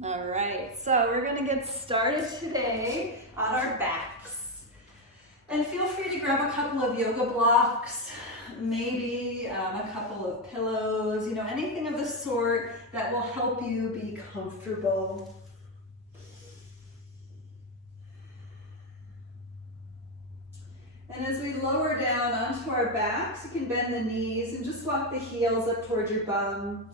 All right, so we're gonna get started today on our backs. And feel free to grab a couple of yoga blocks, maybe a couple of pillows, anything of the sort that will help you be comfortable. And as we lower down onto our backs, you can bend the knees and just walk the heels up towards your bum.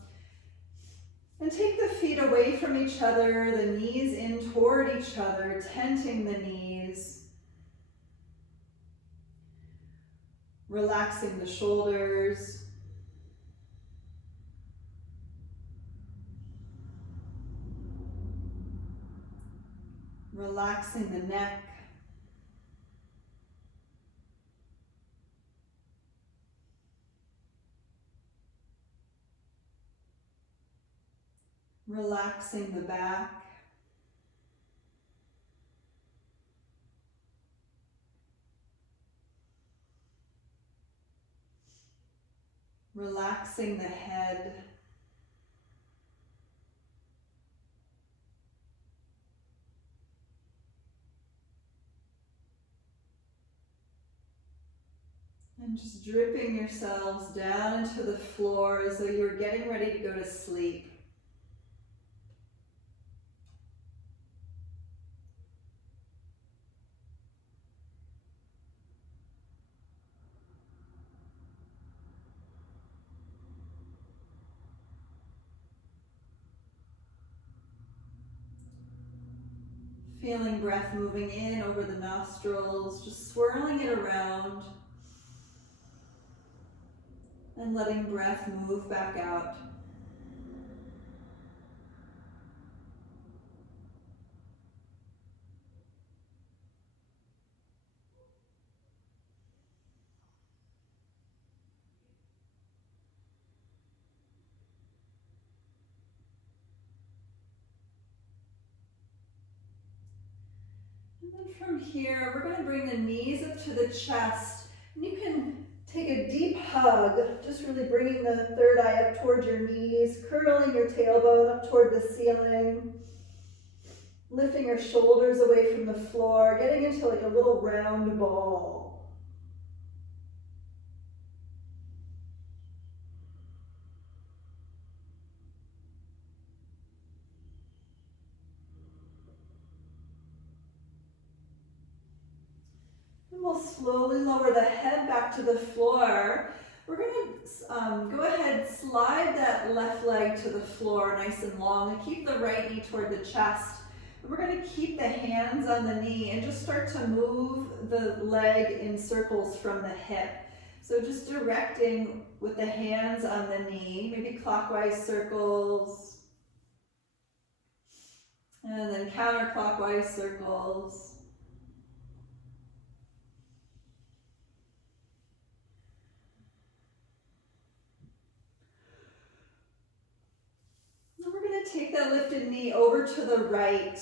And take the feet away from each other, the knees in toward each other, tenting the knees. Relaxing the shoulders. Relaxing the neck. Relaxing the back. Relaxing the head. And just dripping yourselves down into the floor as though you're getting ready to go to sleep. Feeling breath moving in over the nostrils, just swirling it around. And letting breath move back out. And then from here, we're going to bring the knees up to the chest. And you can take a deep hug, just really bringing the third eye up toward your knees, curling your tailbone up toward the ceiling, lifting your shoulders away from the floor, getting into like a little round ball. And we'll slowly lower the head back to the floor. We're going to go ahead, slide that left leg to the floor nice and long, and keep the right knee toward the chest. And we're going to keep the hands on the knee and just start to move the leg in circles from the hip. So just directing with the hands on the knee, maybe clockwise circles, and then counterclockwise circles. Take that lifted knee over to the right,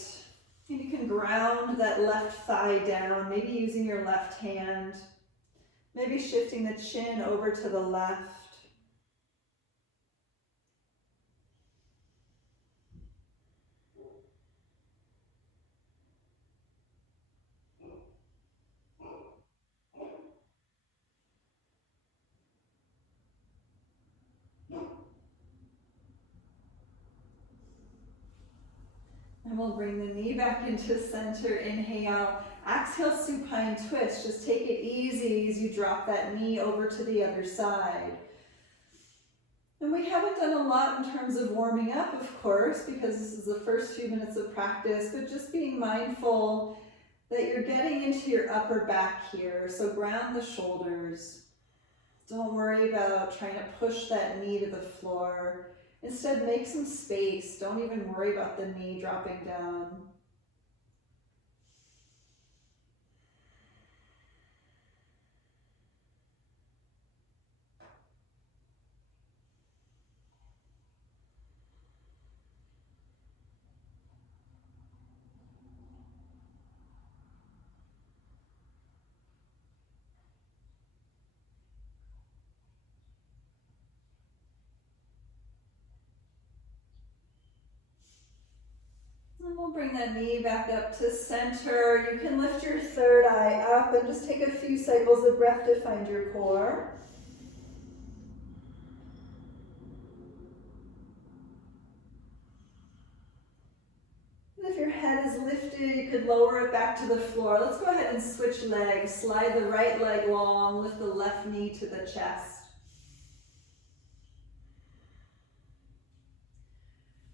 and you can ground that left thigh down, maybe using your left hand, maybe shifting the chin over to the left. And we'll bring the knee back into center, inhale, exhale, supine twist. Just take it easy as you drop that knee over to the other side. And we haven't done a lot in terms of warming up, of course, because this is the first few minutes of practice, but just being mindful that you're getting into your upper back here. So ground the shoulders. Don't worry about trying to push that knee to the floor. Instead, make some space. Don't even worry about the knee dropping down. we'll bring that knee back up to center. You can lift your third eye up and just take a few cycles of breath to find your core. And if your head is lifted, you could lower it back to the floor. Let's go ahead and switch legs. Slide the right leg long, lift the left knee to the chest.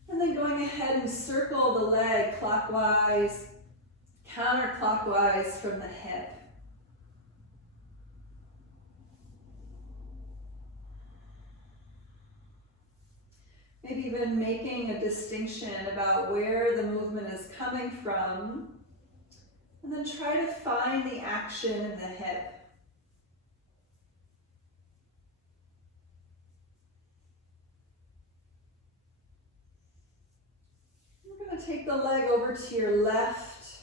And then going ahead and circle the leg clockwise, counterclockwise from the hip. Maybe even making a distinction about where the movement is coming from. And then try to find the action in the hip. We're going to take the leg over to your left.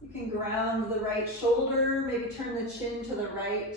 You can ground the right shoulder, maybe turn the chin to the right.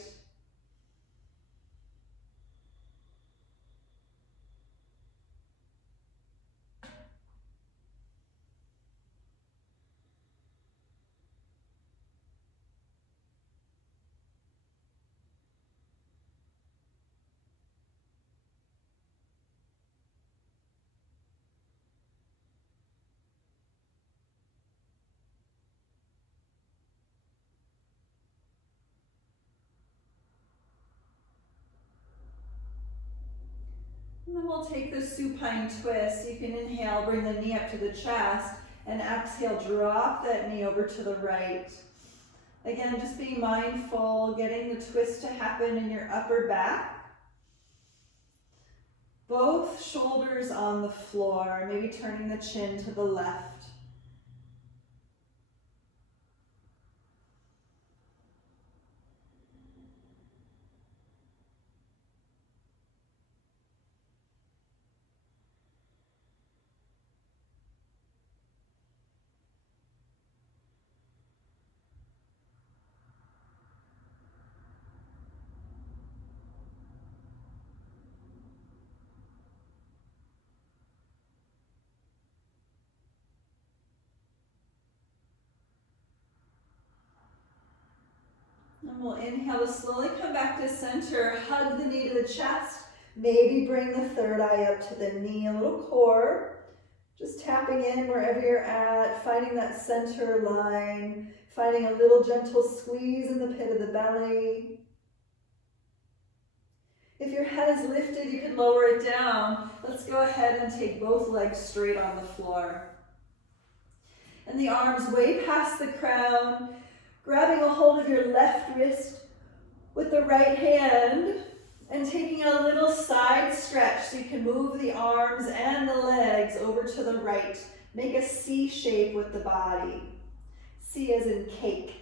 And then we'll take the supine twist. You can inhale, bring the knee up to the chest, and exhale, drop that knee over to the right. Again, just be mindful, getting the twist to happen in your upper back. Both shoulders on the floor, maybe turning the chin to the left. And we'll inhale to slowly come back to center, hug the knee to the chest, maybe bring the third eye up to the knee, a little core. Just tapping in wherever you're at, finding that center line, finding a little gentle squeeze in the pit of the belly. If your head is lifted, you can lower it down. Let's go ahead and take both legs straight on the floor. And the arms way past the crown, grabbing a hold of your left wrist with the right hand and taking a little side stretch so you can move the arms and the legs over to the right. Make a C shape with the body. C as in cake.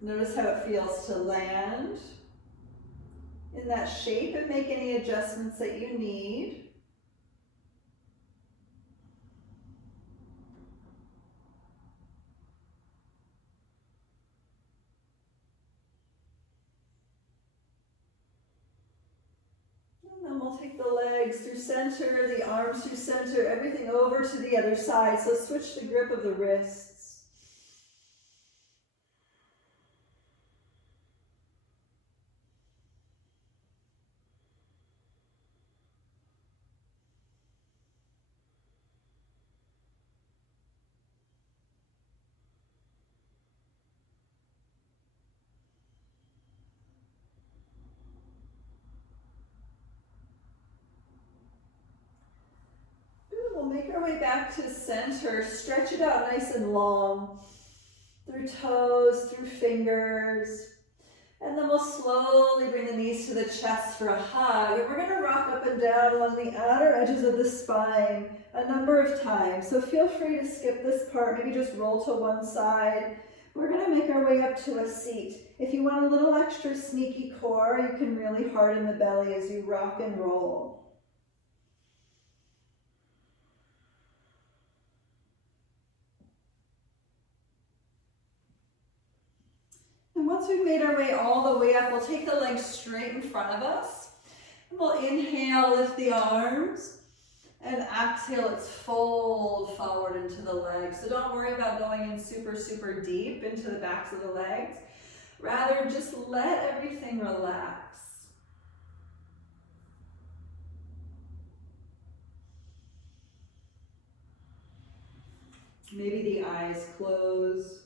Notice how it feels to land in that shape and make any adjustments that you need. And then we'll take the legs through center, the arms through center, everything over to the other side. So switch the grip of the wrists. We'll make our way back to center. Stretch it out nice and long. Through toes, through fingers. And then we'll slowly bring the knees to the chest for a hug. And we're going to rock up and down along the outer edges of the spine a number of times. So feel free to skip this part. Maybe just roll to one side. We're going to make our way up to a seat. If you want a little extra sneaky core, you can really harden the belly as you rock and roll. And once we've made our way all the way up, we'll take the legs straight in front of us. We'll inhale, lift the arms. And exhale, let's fold forward into the legs. So don't worry about going in super, super deep into the backs of the legs. Rather, just let everything relax. Maybe the eyes close.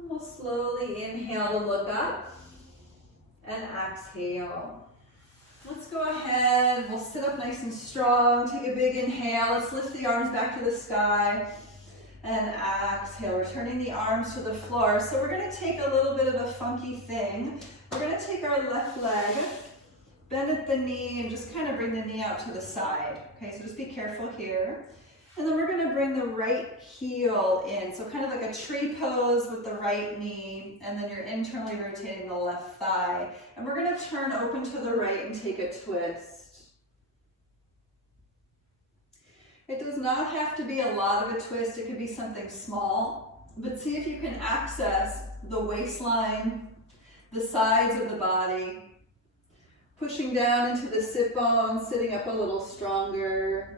And we'll slowly inhale to look up and exhale. Let's go ahead, we'll sit up nice and strong, take a big inhale, let's lift the arms back to the sky, and exhale, returning the arms to the floor. So we're gonna take a little bit of a funky thing. We're gonna take our left leg, bend at the knee, and just kind of bring the knee out to the side. Okay, so just be careful here. And then we're gonna bring the right heel in. So kind of like a tree pose with the right knee, and then you're internally rotating the left thigh. And we're gonna turn open to the right and take a twist. It does not have to be a lot of a twist, it could be something small, but see if you can access the waistline, the sides of the body, pushing down into the sit bones, sitting up a little stronger.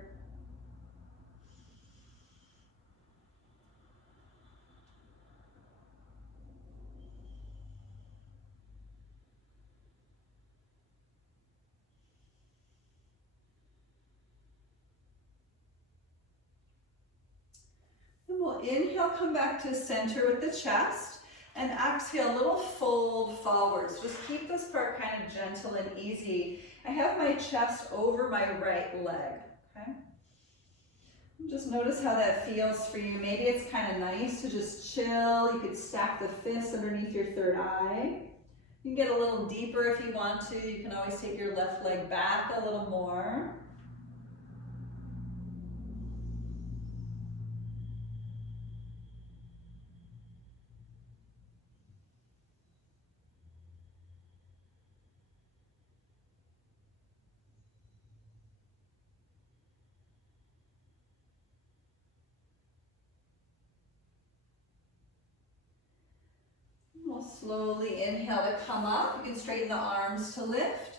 And we'll inhale, come back to center with the chest, and exhale, a little fold forwards. Just keep this part kind of gentle and easy. I have my chest over my right leg, okay? Just notice how that feels for you. Maybe it's kind of nice to just chill. You could stack the fists underneath your third eye. You can get a little deeper if you want to. You can always take your left leg back a little more. We'll slowly inhale to come up. You can straighten the arms to lift.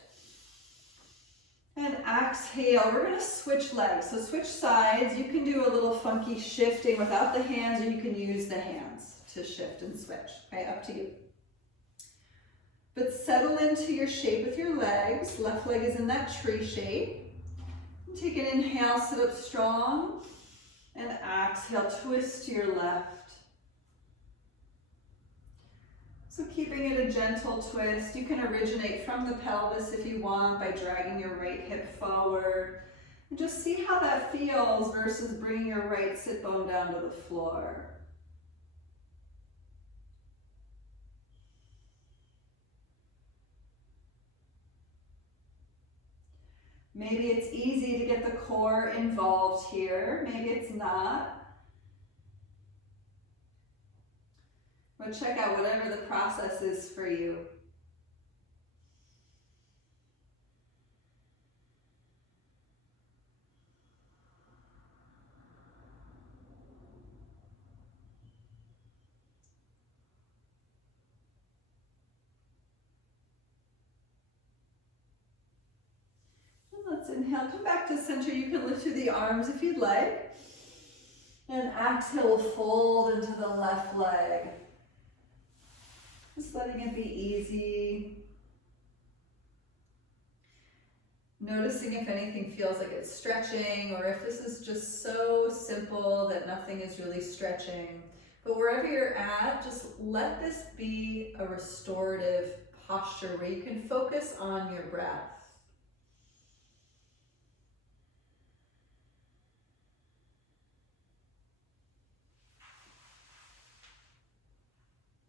And exhale, we're gonna switch legs. So switch sides. You can do a little funky shifting without the hands, or you can use the hands to shift and switch, okay, up to you. But settle into your shape with your legs. Left leg is in that tree shape. Take an inhale, sit up strong. And exhale, twist to your left. So keeping it a gentle twist. You can originate from the pelvis if you want by dragging your right hip forward. And just see how that feels versus bringing your right sit bone down to the floor. Maybe it's easy to get the core involved here. Maybe it's not. But check out whatever the process is for you. And let's inhale, come back to center. You can lift through the arms if you'd like. And exhale, fold into the left leg. Just letting it be easy. Noticing if anything feels like it's stretching, or if this is just so simple that nothing is really stretching. But wherever you're at, just let this be a restorative posture where you can focus on your breath.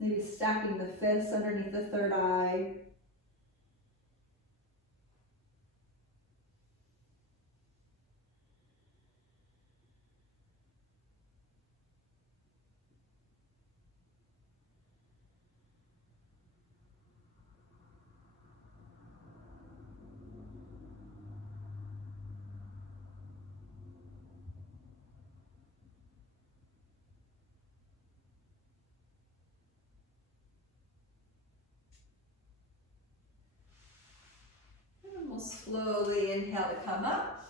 Maybe stacking the fists underneath the third eye. And we'll slowly inhale to come up.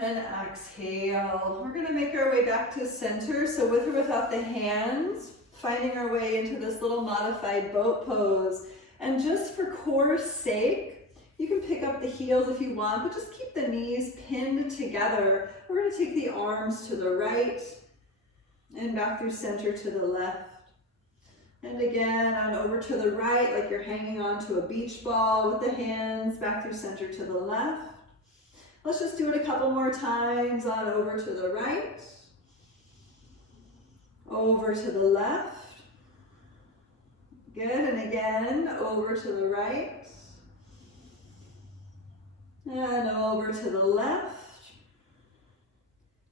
And exhale. We're gonna make our way back to center. So with or without the hands, finding our way into this little modified boat pose. And just for core's sake, you can pick up the heels if you want, but just keep the knees pinned together. We're gonna take the arms to the right and back through center to the left. And again, on over to the right, like you're hanging onto a beach ball with the hands, back through center to the left. Let's just do it a couple more times. On over to the right, over to the left. Good, and again, over to the right, and over to the left.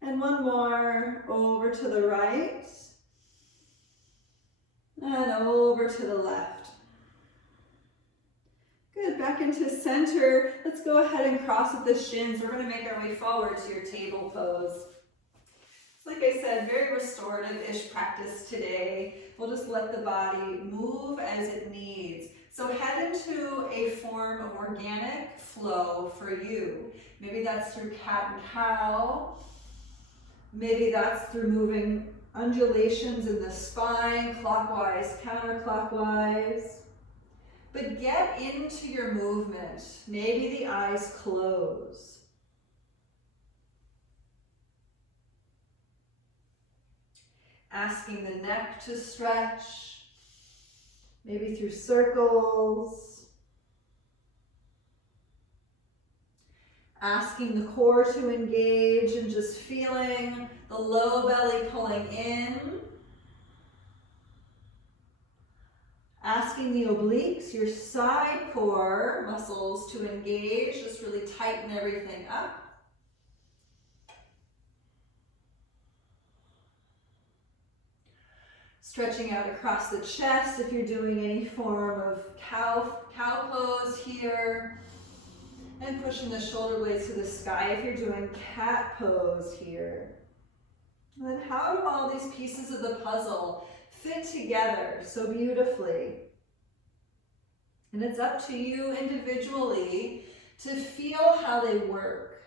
And one more, over to the right, and over to the left. Good, back into center. Let's go ahead and cross with the shins. We're gonna make our way forward to your table pose. So like I said, very restorative-ish practice today. We'll just let the body move as it needs. So head into a form of organic flow for you. Maybe that's through cat and cow. Maybe that's through moving undulations in the spine, clockwise, counterclockwise. But get into your movement. Maybe the eyes close. Asking the neck to stretch, maybe through circles. Asking the core to engage and just feeling the low belly pulling in. Asking the obliques, your side core muscles to engage, just really tighten everything up. Stretching out across the chest if you're doing any form of cow pose here. And pushing the shoulder blades to the sky if you're doing cat pose here. And then how do all these pieces of the puzzle fit together so beautifully? And it's up to you individually to feel how they work.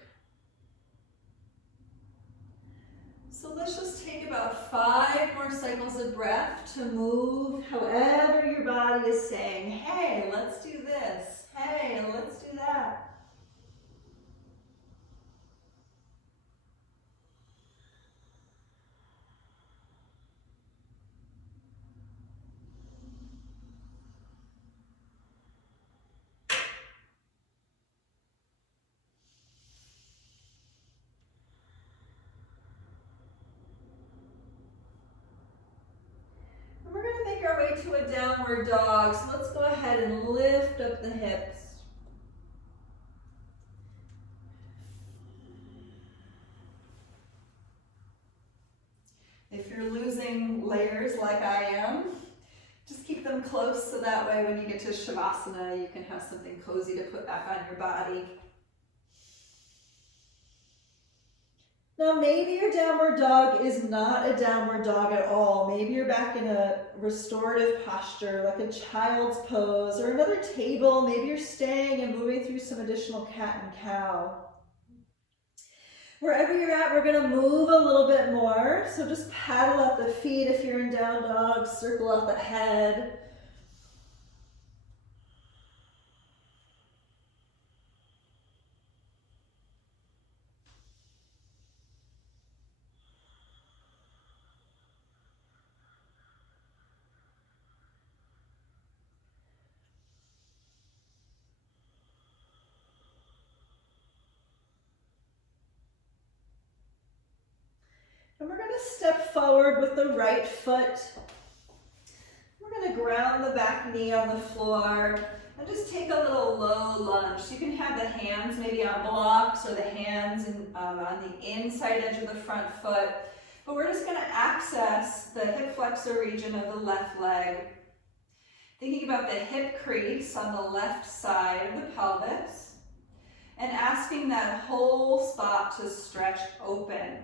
So let's just take about 5 more cycles of breath to move however your body is saying, hey, let's do this. Hey, let's do that. Make our way to a downward dog. So let's go ahead and lift up the hips. If you're losing layers like I am, just keep them close so that way when you get to Shavasana, you can have something cozy to put back on your body. Now maybe your downward dog is not a downward dog at all. Maybe you're back in a restorative posture, like a child's pose or another table. Maybe you're staying and moving through some additional cat and cow. Wherever you're at, we're gonna move a little bit more. So just paddle up the feet if you're in down dog, circle up the head. And we're going to step forward with the right foot. ground the back knee on the floor and just take a little low lunge. So you can have the hands maybe on blocks or the hands on the inside edge of the front foot. But we're just going to access the hip flexor region of the left leg. Thinking about the hip crease on the left side of the pelvis and asking that whole spot to stretch open.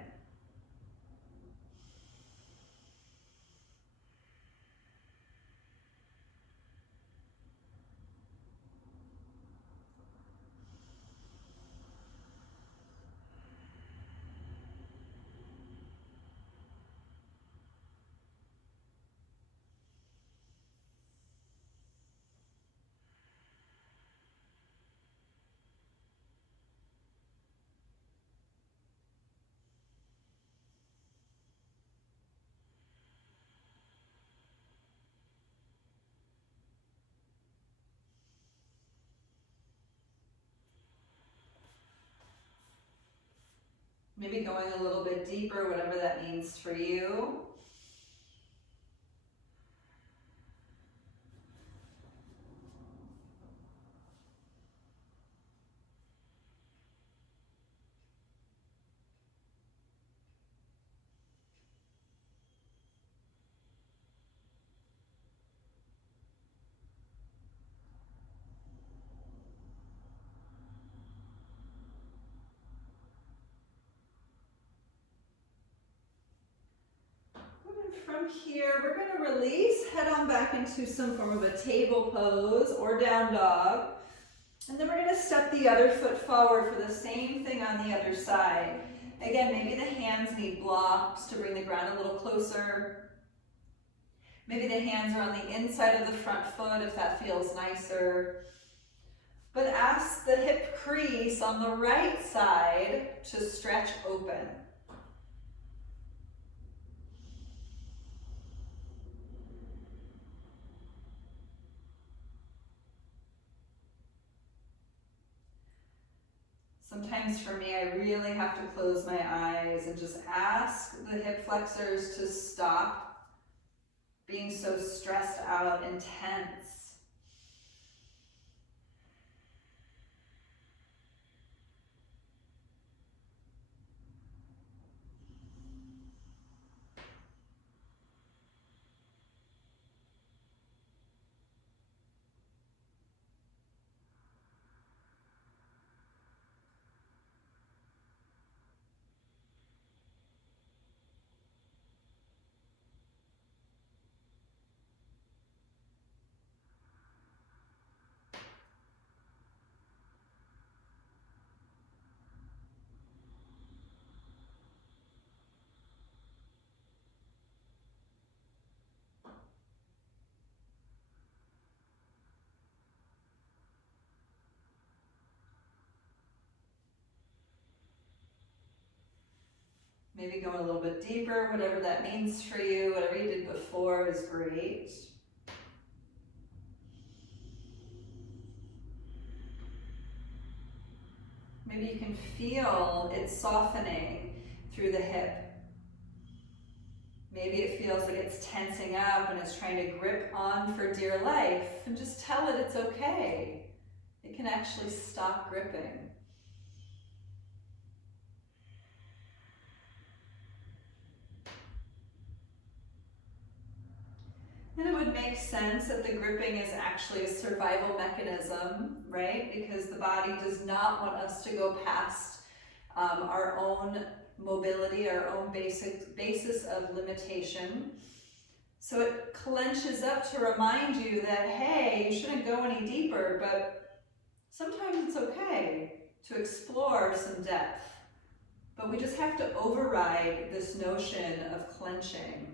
Maybe going a little bit deeper, whatever that means for you. From here, we're going to release, head on back into some form of a table pose or down dog. And then we're going to step the other foot forward for the same thing on the other side. Again, maybe the hands need blocks to bring the ground a little closer. Maybe the hands are on the inside of the front foot if that feels nicer. But ask the hip crease on the right side to stretch open. Sometimes for me, I really have to close my eyes and just ask the hip flexors to stop being so stressed out and tense. Maybe go a little bit deeper, whatever that means for you. Whatever you did before is great. Maybe you can feel it softening through the hip. Maybe it feels like it's tensing up and it's trying to grip on for dear life. And just tell it it's okay. It can actually stop gripping. And it would make sense that the gripping is actually a survival mechanism, right? Because the body does not want us to go past our own mobility, our own basis of limitation. So it clenches up to remind you that, hey, you shouldn't go any deeper, but sometimes it's okay to explore some depth. But we just have to override this notion of clenching.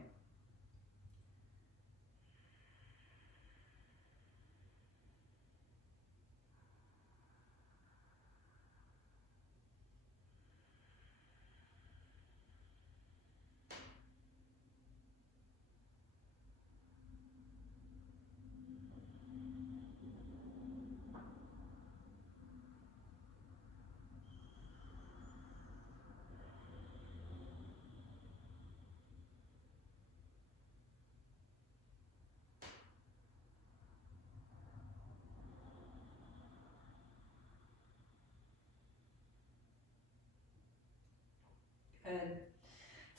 Good.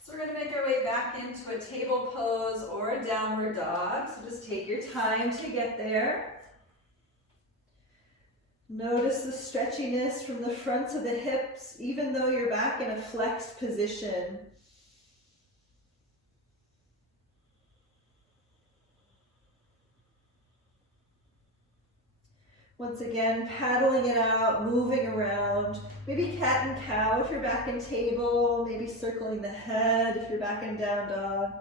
So we're going to make our way back into a table pose or a downward dog. So just take your time to get there. Notice the stretchiness from the fronts of the hips, even though you're back in a flexed position. Once again, paddling it out, moving around. Maybe cat and cow if you're back in table. Maybe circling the head if you're back in down dog.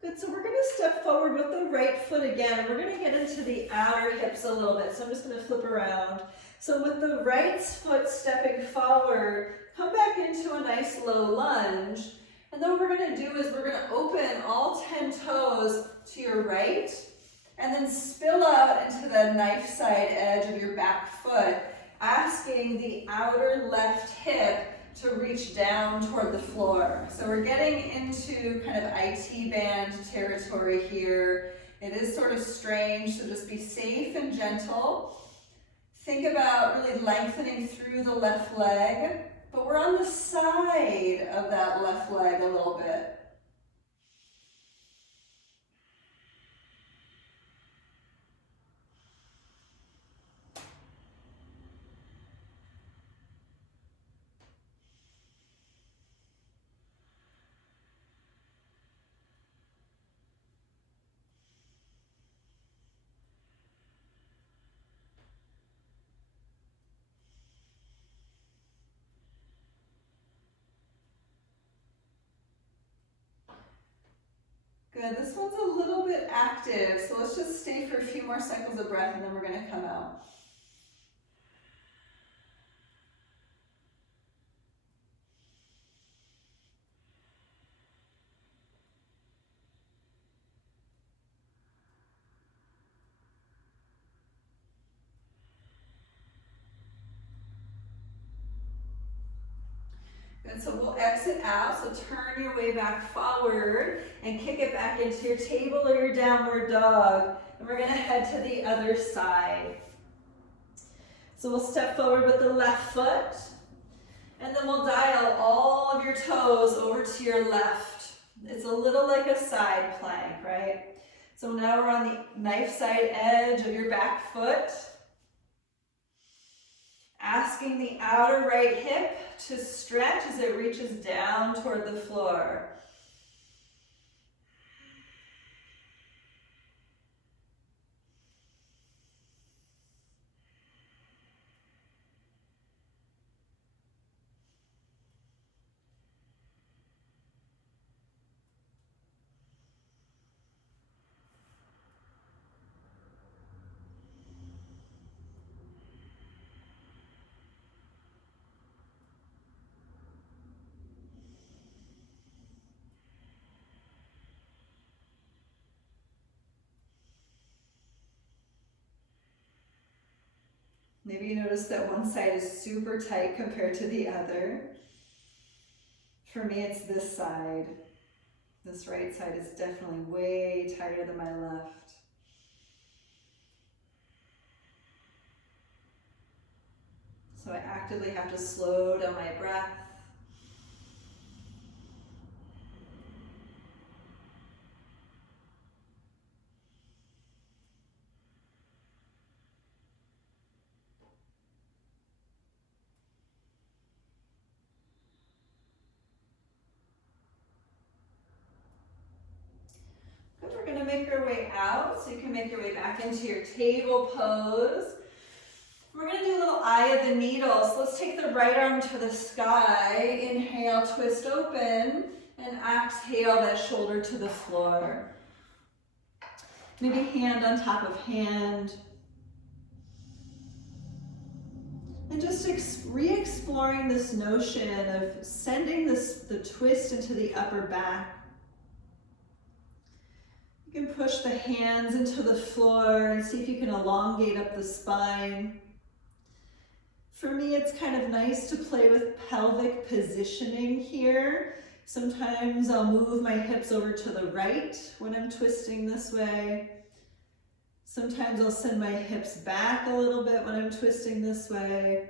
Good, so we're going to step forward with the right foot again, and we're going to get into the outer hips a little bit. So I'm just going to flip around. So with the right foot stepping forward, come back into a nice low lunge. And then what we're going to do is we're going to open all 10 toes to your right, and then spill out into the knife side edge of your back foot, asking the outer left hip to reach down toward the floor. So we're getting into kind of IT band territory here. It is sort of strange, so just be safe and gentle. Think about really lengthening through the left leg, but we're on the side of that left leg a little bit. Good, this one's a little bit active, so let's just stay for a few more cycles of breath and then we're going to come out. Good, so we'll exit out, so turn your way back forward and kick it back into your table or your downward dog. And we're going to head to the other side. So we'll step forward with the left foot, and then we'll dial all of your toes over to your left. It's a little like a side plank, right? So now we're on the knife side edge of your back foot. Asking the outer right hip to stretch as it reaches down toward the floor. Maybe you notice that one side is super tight compared to the other. For me, it's this side. This right side is definitely way tighter than my left. So I actively have to slow down my breath. We're going to make our way out, so you can make your way back into your table pose. We're going to do a little eye of the needle, so let's take the right arm to the sky. Inhale, twist open, and exhale that shoulder to the floor. Maybe hand on top of hand. And just re-exploring this notion of sending the twist into the upper back. You can push the hands into the floor and see if you can elongate up the spine. For me, it's kind of nice to play with pelvic positioning here. Sometimes I'll move my hips over to the right when I'm twisting this way. Sometimes I'll send my hips back a little bit when I'm twisting this way.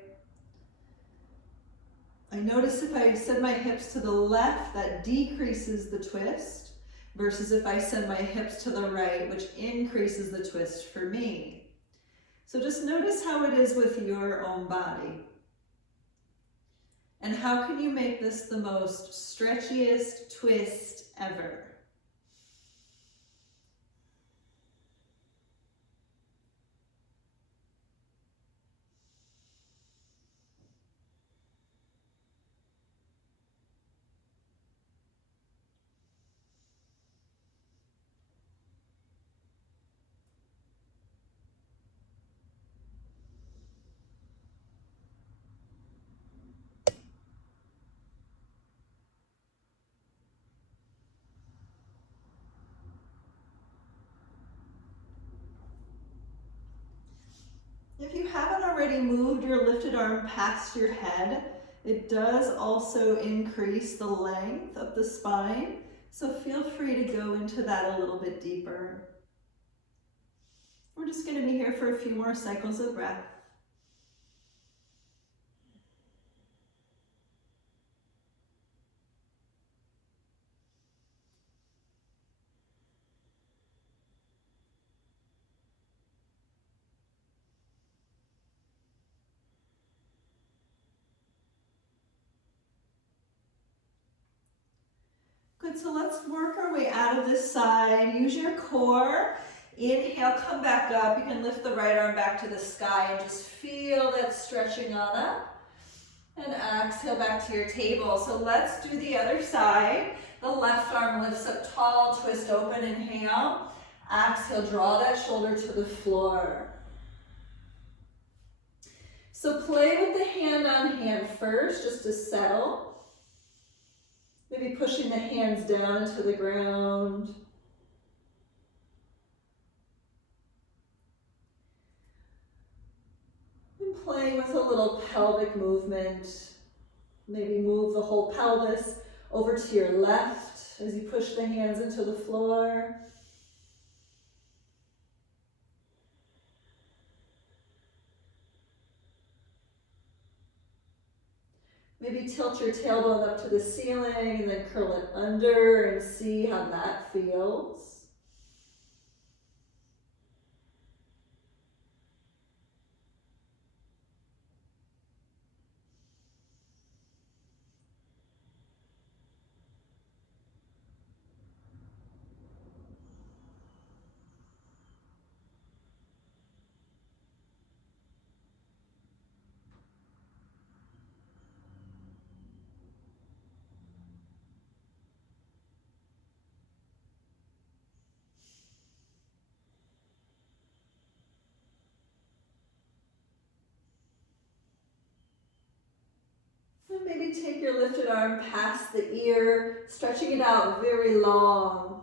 I notice if I send my hips to the left, that decreases the twist, versus if I send my hips to the right, which increases the twist for me. So just notice how it is with your own body. And how can you make this the most stretchiest twist ever? If you haven't already moved your lifted arm past your head, it does also increase the length of the spine, so feel free to go into that a little bit deeper. We're just going to be here for a few more cycles of breath. Good, so let's work our way out of this side. Use your core. Inhale, come back up. You can lift the right arm back to the sky and just feel that stretching on up. And exhale back to your table. So let's do the other side. The left arm lifts up tall, twist open, inhale. Exhale, draw that shoulder to the floor. So play with the hand on hand first, just to settle. Maybe pushing the hands down into the ground. And playing with a little pelvic movement. Maybe move the whole pelvis over to your left as you push the hands into the floor. Maybe tilt your tailbone up to the ceiling and then curl it under and see how that feels. Maybe take your lifted arm past the ear, stretching it out very long.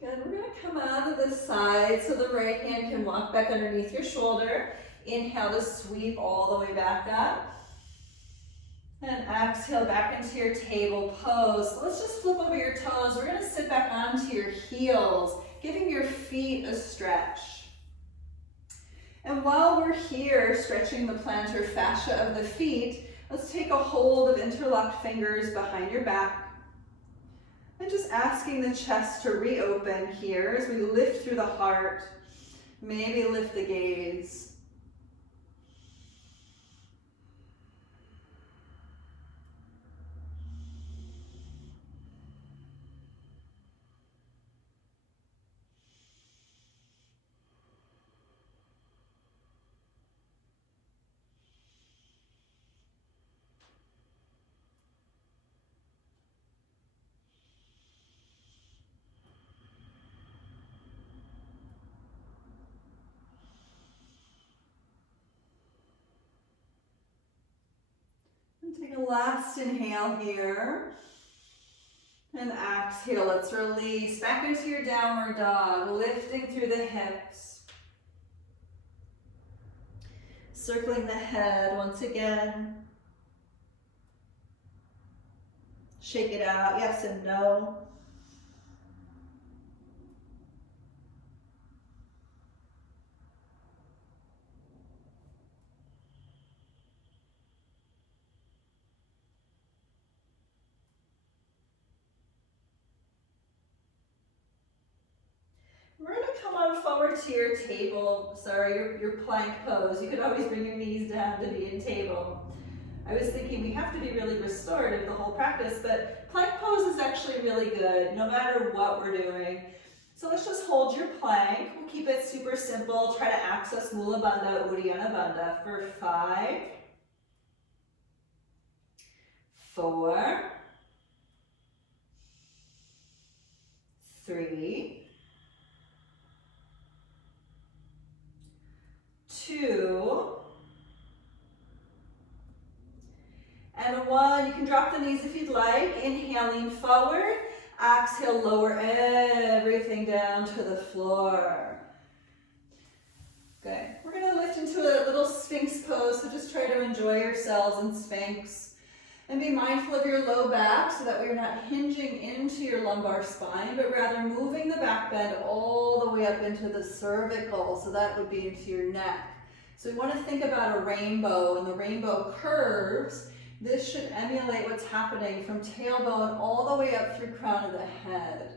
Good, we're gonna come out of the side so the right hand can walk back underneath your shoulder. Inhale to sweep all the way back up. And exhale back into your table pose. So let's just flip over your toes. We're gonna sit back onto your heels, giving your feet a stretch. And while we're here, stretching the plantar fascia of the feet, let's take a hold of interlocked fingers behind your back. And just asking the chest to reopen here as we lift through the heart. Maybe lift the gaze. Take a last inhale here. And exhale, let's release back into your downward dog, lifting through the hips. Circling the head once again. Shake it out, yes and no. We're going to come on forward to your table, your plank pose. You could always bring your knees down to be in table. I was thinking we have to be really restorative the whole practice, but plank pose is actually really good no matter what we're doing. So let's just hold your plank. We'll keep it super simple. Try to access Mula Bandha, Uddiyana Bandha for 5, 4, 3, 2, and 1. You can drop the knees if you'd like. Inhale, lean forward. Exhale, lower everything down to the floor. Good. We're going to lift into a little Sphinx pose, so just try to enjoy yourselves in Sphinx. And be mindful of your low back so that we're not hinging into your lumbar spine, but rather moving the back bend all the way up into the cervical, so that would be into your neck. So we want to think about a rainbow, and the rainbow curves. This should emulate what's happening from tailbone all the way up through crown of the head.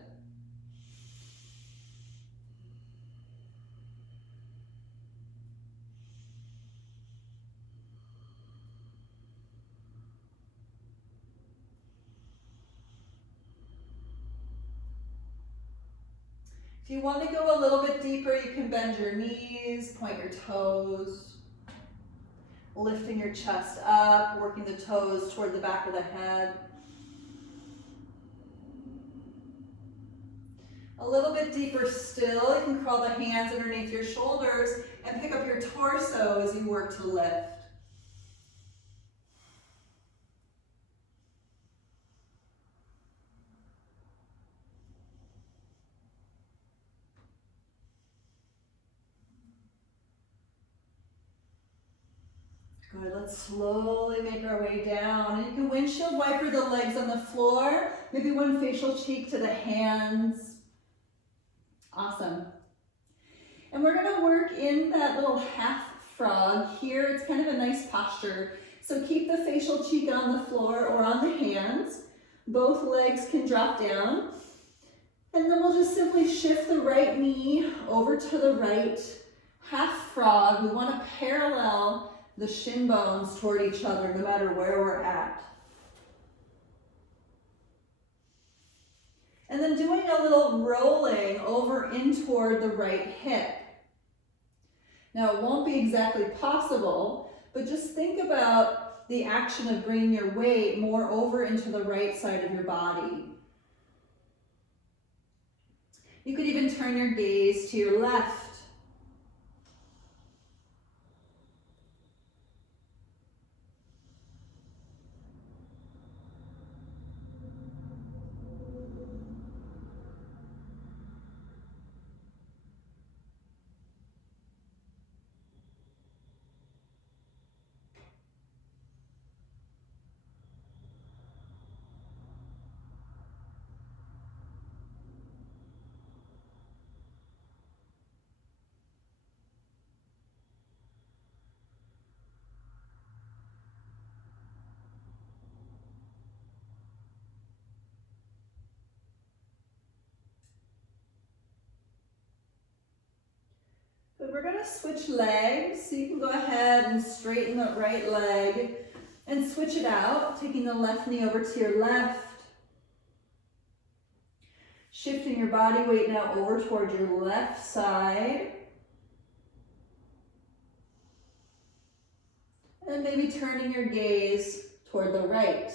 If you want to go a little bit deeper, you can bend your knees, point your toes. Lifting your chest up, working the toes toward the back of the head. A little bit deeper still, you can crawl the hands underneath your shoulders and pick up your torso as you work to lift. Good, let's slowly make our way down. And you can windshield wiper the legs on the floor, maybe one facial cheek to the hands. Awesome. And we're gonna work in that little half frog here. It's kind of a nice posture. So keep the facial cheek on the floor or on the hands. Both legs can drop down. And then we'll just simply shift the right knee over to the right. Half frog. We want to parallel the shin bones toward each other no matter where we're at. And then doing a little rolling over in toward the right hip. Now it won't be exactly possible, but just think about the action of bringing your weight more over into the right side of your body. You could even turn your gaze to your left. But we're going to switch legs, so you can go ahead and straighten the right leg and switch it out, taking the left knee over to your left. Shifting your body weight now over toward your left side. And maybe turning your gaze toward the right.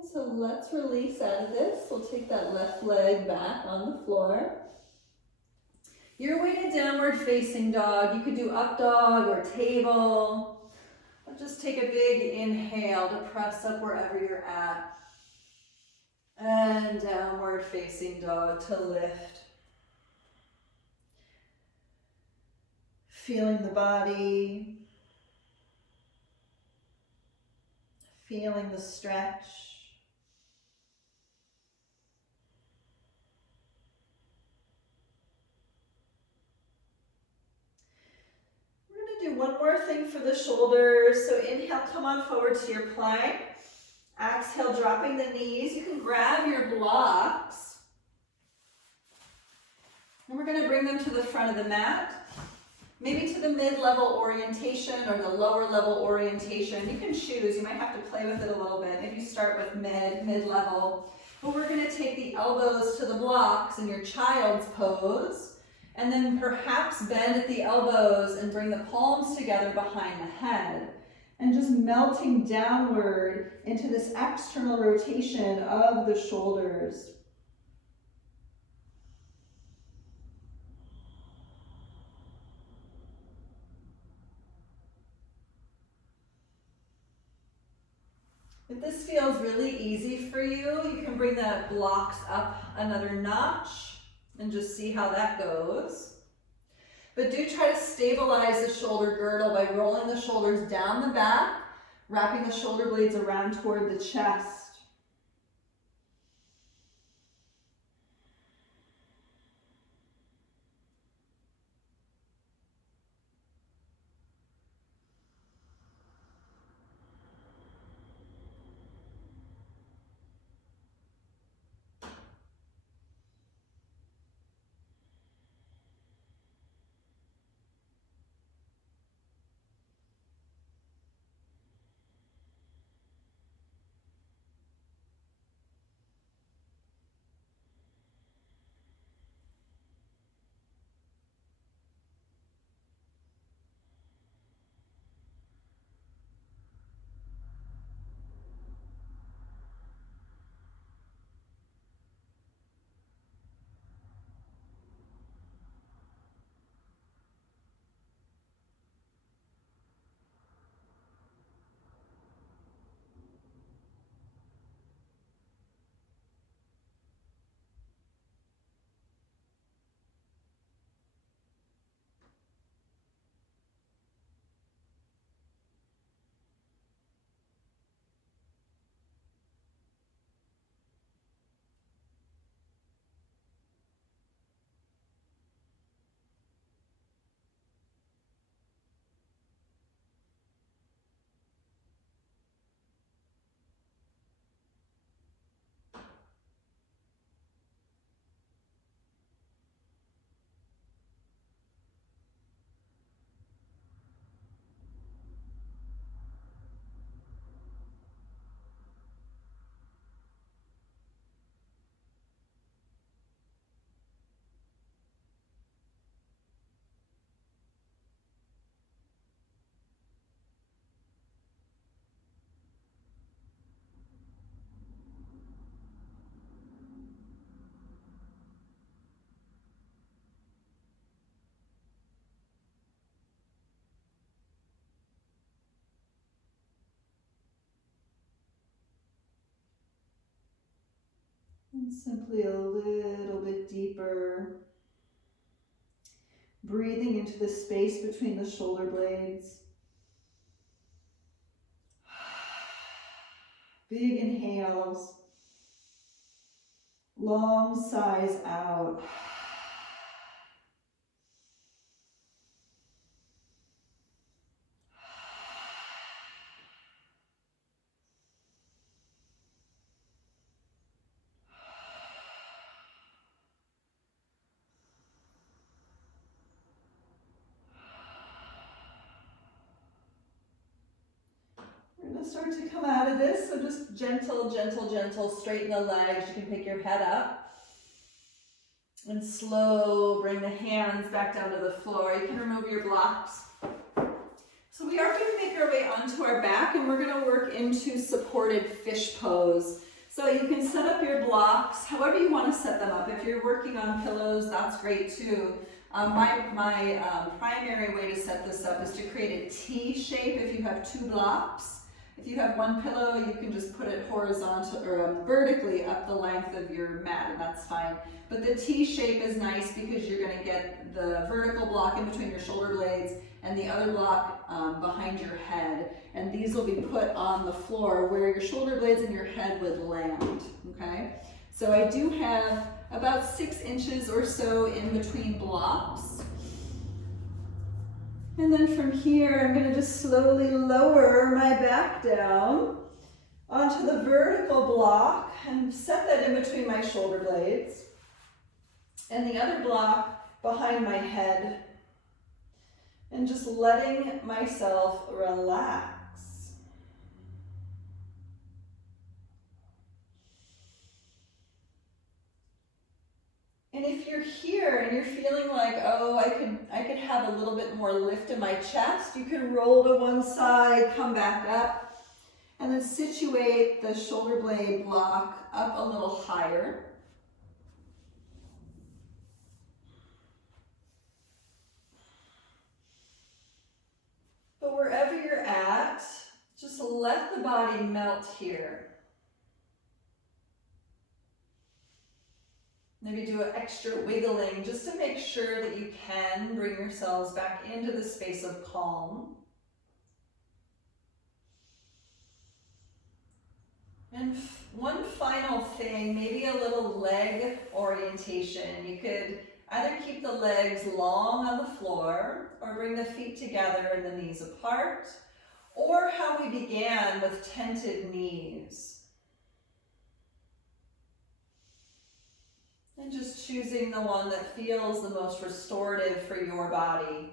And so let's release out of this. We'll take that left leg back on the floor. Your way to downward facing dog. You could do up dog or table. But just take a big inhale to press up wherever you're at. And downward facing dog to lift. Feeling the body. Feeling the stretch. We're going to do one more thing for the shoulders. So inhale, come on forward to your plank. Exhale, dropping the knees. You can grab your blocks. And we're going to bring them to the front of the mat. Maybe to the mid-level orientation or the lower level orientation. You can choose. You might have to play with it a little bit. Maybe start with mid-level. But we're going to take the elbows to the blocks in your child's pose. And then perhaps bend at the elbows and bring the palms together behind the head. And just melting downward into this external rotation of the shoulders. If this feels really easy for you, you can bring the blocks up another notch and just see how that goes. But do try to stabilize the shoulder girdle by rolling the shoulders down the back, wrapping the shoulder blades around toward the chest. And simply a little bit deeper. Breathing into the space between the shoulder blades. Big inhales. Long sighs out. We're going to start to come out of this, so just gentle, gentle, gentle, straighten the legs. You can pick your head up. And slow, bring the hands back down to the floor. You can remove your blocks. So we are going to make our way onto our back, and we're going to work into supported fish pose. So you can set up your blocks however you want to set them up. If you're working on pillows, that's great too. My primary way to set this up is to create a T shape if you have two blocks. If you have one pillow, you can just put it horizontal or vertically up the length of your mat, and that's fine. But the T shape is nice because you're going to get the vertical block in between your shoulder blades and the other block behind your head. And these will be put on the floor where your shoulder blades and your head would land, okay? So I do have about 6 inches or so in between blocks. And then from here, I'm gonna just slowly lower my back down onto the vertical block and set that in between my shoulder blades. And the other block behind my head. And just letting myself relax. And if you're here and you're feeling like, oh, I could have a little bit more lift in my chest, you can roll to one side, come back up, and then situate the shoulder blade block up a little higher. But wherever you're at, just let the body melt here. Maybe do an extra wiggling just to make sure that you can bring yourselves back into the space of calm. And one final thing, maybe a little leg orientation. You could either keep the legs long on the floor or bring the feet together and the knees apart, or how we began with tented knees. And just choosing the one that feels the most restorative for your body.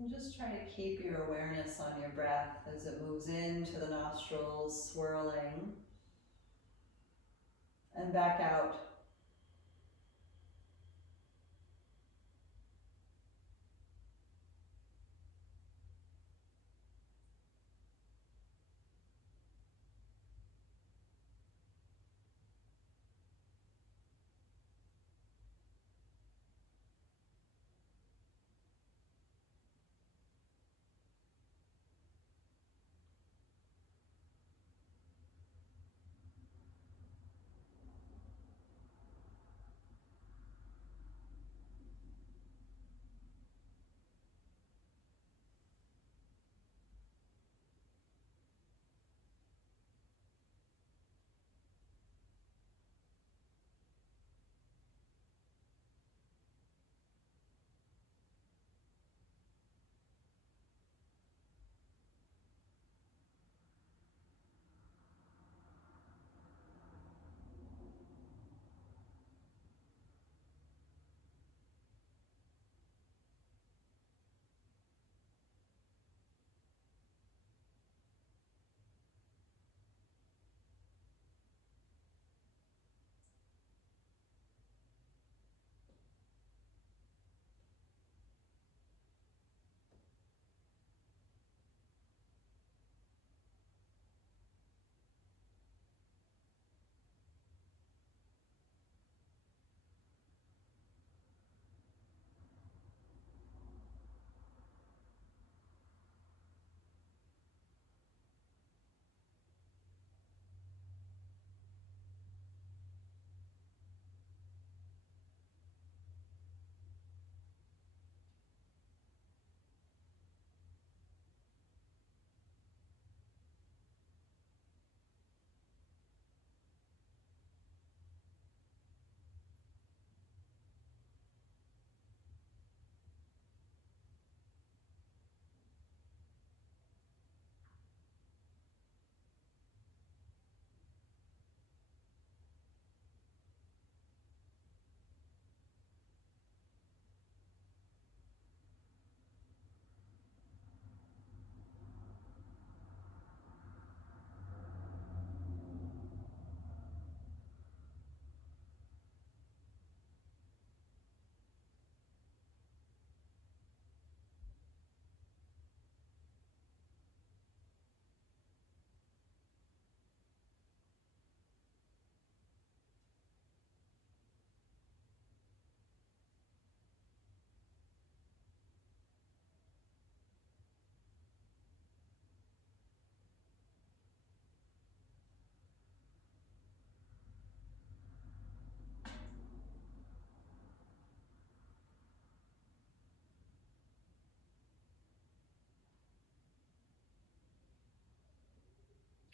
And just try to keep your awareness on your breath as it moves into the nostrils, swirling, and back out.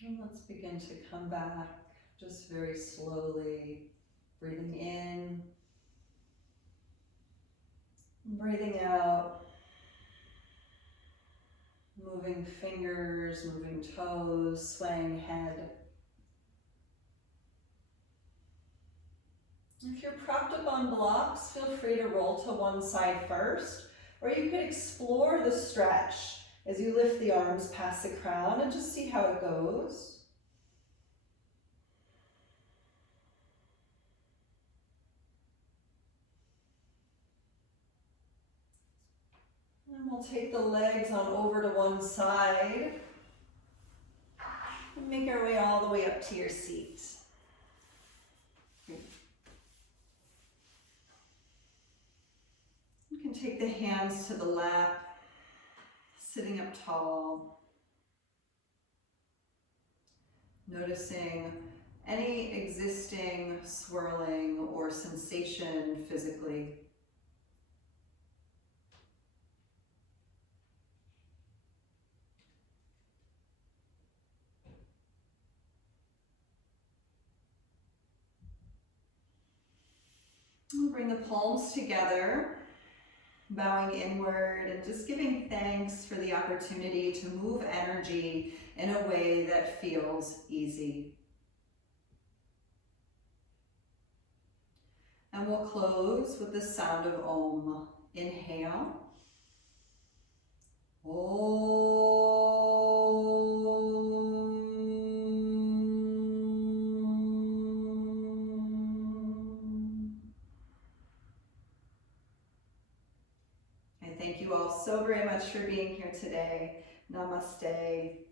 And let's begin to come back just very slowly, breathing in, breathing out, moving fingers, moving toes, swaying head. If you're propped up on blocks, feel free to roll to one side first, or you could explore the stretch as you lift the arms past the crown and just see how it goes. And we'll take the legs on over to one side and make our way all the way up to your seat. You can take the hands to the lap, sitting up tall, noticing any existing swirling or sensation physically. We'll bring the palms together, bowing inward and just giving thanks for the opportunity to move energy in a way that feels easy. And we'll close with the sound of Om. Inhale. I thank you all so very much for being here today. Namaste.